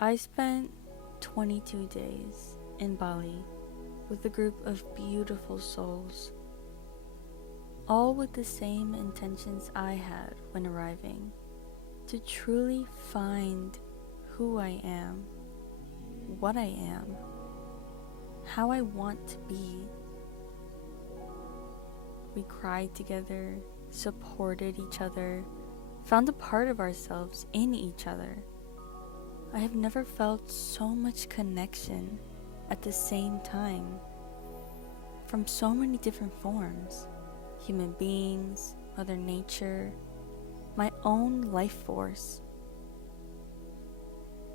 I spent 22 days in Bali with a group of beautiful souls, all with the same intentions I had when arriving, to truly find who I am, what I am, how I want to be. We cried together, supported each other, found a part of ourselves in each other. I have never felt so much connection at the same time from so many different forms: human beings, Mother Nature, my own life force.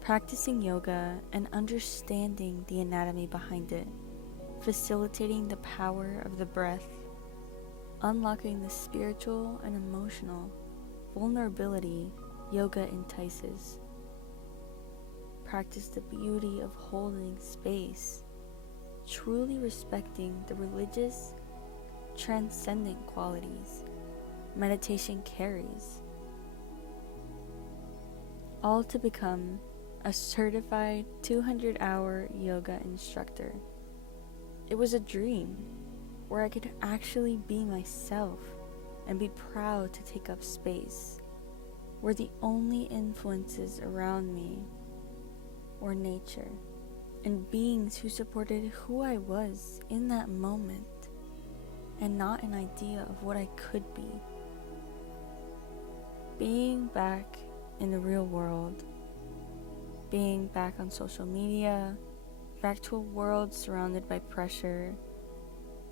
Practicing yoga and understanding the anatomy behind it, facilitating the power of the breath, unlocking the spiritual and emotional vulnerability yoga entices. Practice the beauty of holding space, truly respecting the religious, transcendent qualities meditation carries, all to become a certified 200-hour yoga instructor. It was a dream where I could actually be myself and be proud to take up space, where the only influences around me were nature and beings who supported who I was in that moment and not an idea of what I could be. Being back in the real world, being back on social media, back to a world surrounded by pressure,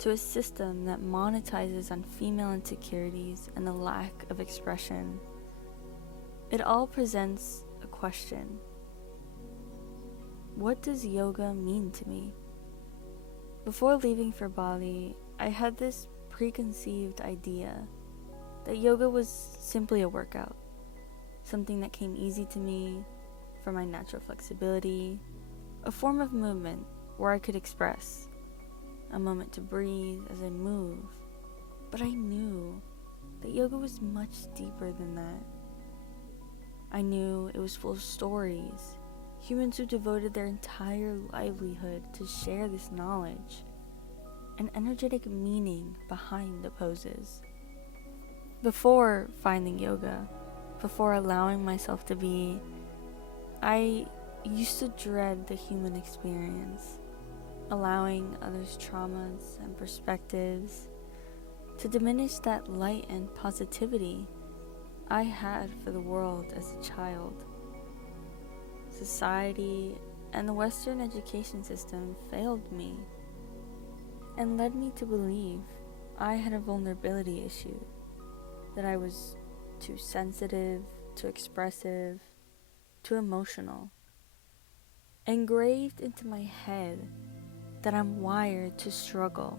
to a system that monetizes on female insecurities and the lack of expression. It all presents a question. What does yoga mean to me? Before leaving for Bali, I had this preconceived idea that yoga was simply a workout, something that came easy to me for my natural flexibility, a form of movement where I could express, a moment to breathe as I move. But I knew that yoga was much deeper than that. I knew it was full of stories, humans who devoted their entire livelihood to share this knowledge, an energetic meaning behind the poses. Before finding yoga, before allowing myself to be, I used to dread the human experience, allowing others' traumas and perspectives to diminish that light and positivity I had for the world as a child. Society and the Western education system failed me and led me to believe I had a vulnerability issue, that I was too sensitive, too expressive, too emotional. Engraved into my head that I'm wired to struggle,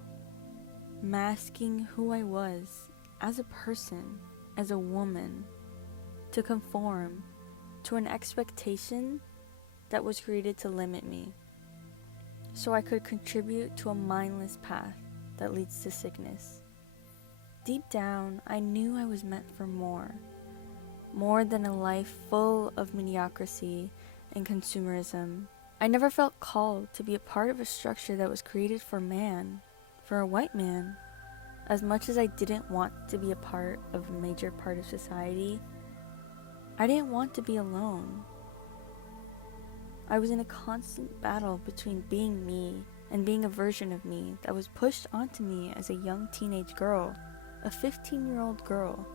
masking who I was as a person, as a woman, to conform to an expectation that was created to limit me, so I could contribute to a mindless path that leads to sickness. Deep down, I knew I was meant for more than a life full of mediocrity and consumerism. I never felt called to be a part of a structure that was created for man, for a white man. As much as I didn't want to be a part of a major part of society, I didn't want to be alone. I was in a constant battle between being me and being a version of me that was pushed onto me as a young teenage girl, a 15-year-old girl,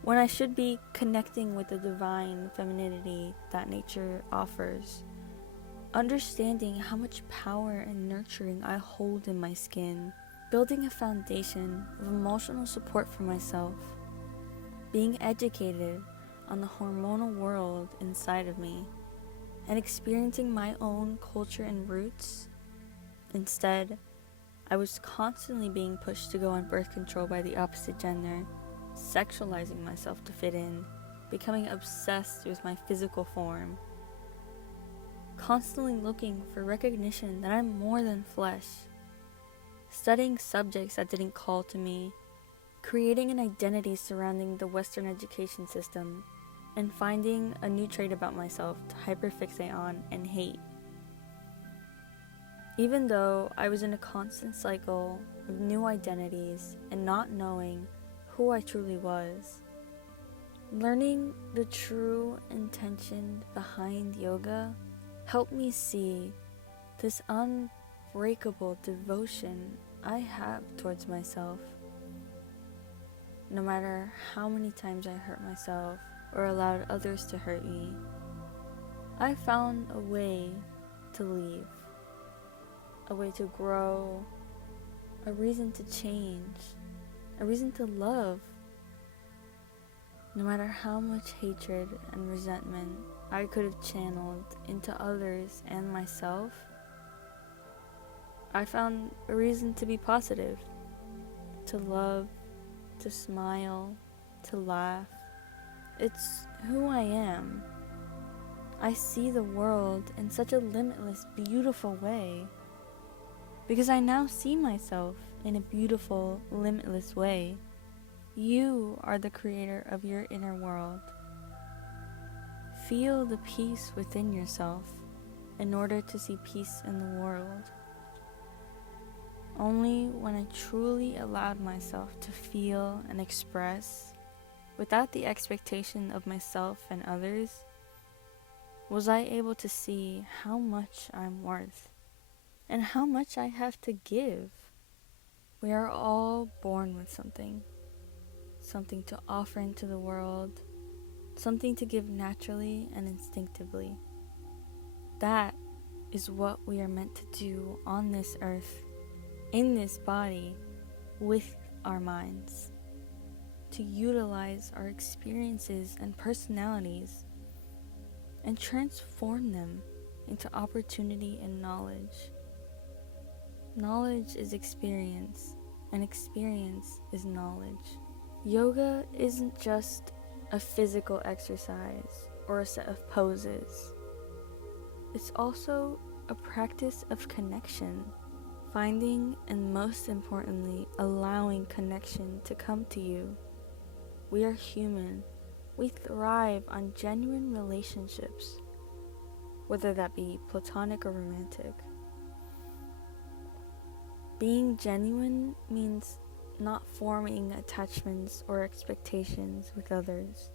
when I should be connecting with the divine femininity that nature offers, understanding how much power and nurturing I hold in my skin, building a foundation of emotional support for myself, being educated on the hormonal world inside of me, and experiencing my own culture and roots. Instead, I was constantly being pushed to go on birth control by the opposite gender, sexualizing myself to fit in, becoming obsessed with my physical form, constantly looking for recognition that I'm more than flesh, studying subjects that didn't call to me, creating an identity surrounding the Western education system, and finding a new trait about myself to hyperfixate on and hate. Even though I was in a constant cycle of new identities and not knowing who I truly was, learning the true intention behind yoga helped me see this unbreakable devotion I have towards myself. No matter how many times I hurt myself or allowed others to hurt me, I found a way to leave, a way to grow, a reason to change, a reason to love. No matter how much hatred and resentment I could have channeled into others and myself, I found a reason to be positive, to love, to smile, to laugh. It's who I am. I see the world in such a limitless, beautiful way, because I now see myself in a beautiful, limitless way. You are the creator of your inner world. Feel the peace within yourself in order to see peace in the world. Only when I truly allowed myself to feel and express without the expectation of myself and others, was I able to see how much I'm worth and how much I have to give. We are all born with something to offer into the world, something to give naturally and instinctively. That is what we are meant to do on this earth, in this body, with our minds, to utilize our experiences and personalities and transform them into opportunity and knowledge. Knowledge is experience, and experience is knowledge. Yoga isn't just a physical exercise or a set of poses. It's also a practice of connection, finding and most importantly, allowing connection to come to you. We are human. We thrive on genuine relationships, whether that be platonic or romantic. Being genuine means not forming attachments or expectations with others.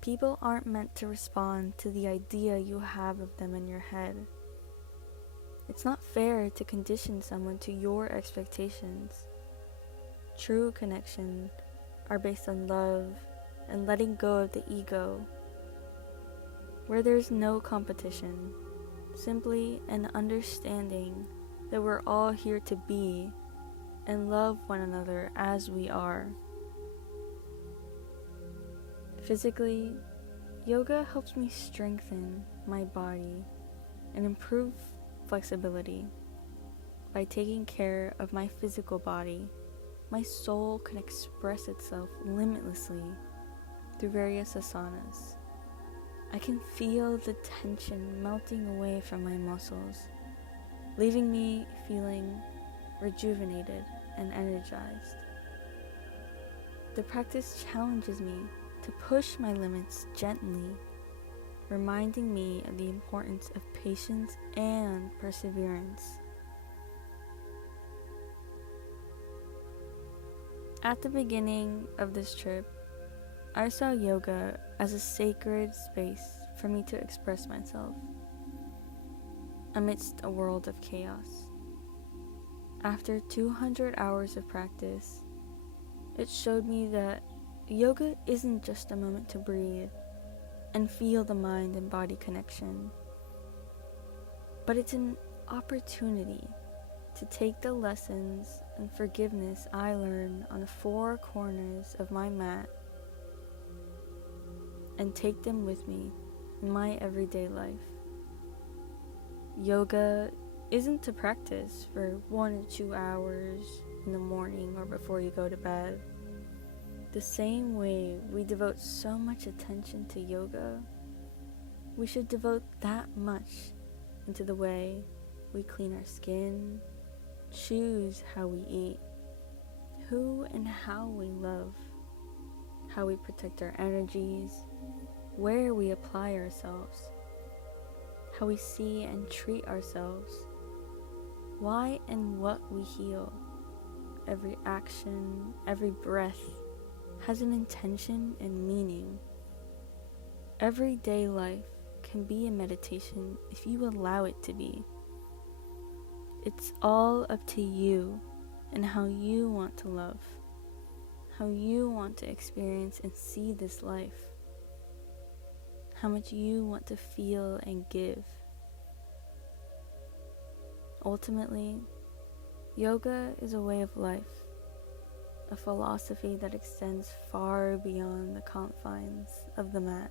People aren't meant to respond to the idea you have of them in your head. It's not fair to condition someone to your expectations. True connection are based on love and letting go of the ego, where there's no competition, simply an understanding that we're all here to be and love one another as we are. Physically, yoga helps me strengthen my body and improve flexibility. By taking care of my physical body, my soul can express itself limitlessly through various asanas. I can feel the tension melting away from my muscles, leaving me feeling rejuvenated and energized. The practice challenges me to push my limits gently, reminding me of the importance of patience and perseverance. At the beginning of this trip, I saw yoga as a sacred space for me to express myself amidst a world of chaos. After 200 hours of practice, it showed me that yoga isn't just a moment to breathe and feel the mind and body connection, but it's an opportunity to take the lessons and forgiveness I learned on the four corners of my mat and take them with me in my everyday life. Yoga isn't to practice for 1 or 2 hours in the morning or before you go to bed. The same way we devote so much attention to yoga, we should devote that much into the way we clean our skin, choose how we eat, who and how we love, how we protect our energies, where we apply ourselves, how we see and treat ourselves, why and what we heal. Every action, every breath has an intention and meaning. Everyday life can be a meditation if you allow it to be. It's all up to you and how you want to love, how you want to experience and see this life, how much you want to feel and give. Ultimately, yoga is a way of life, a philosophy that extends far beyond the confines of the mat.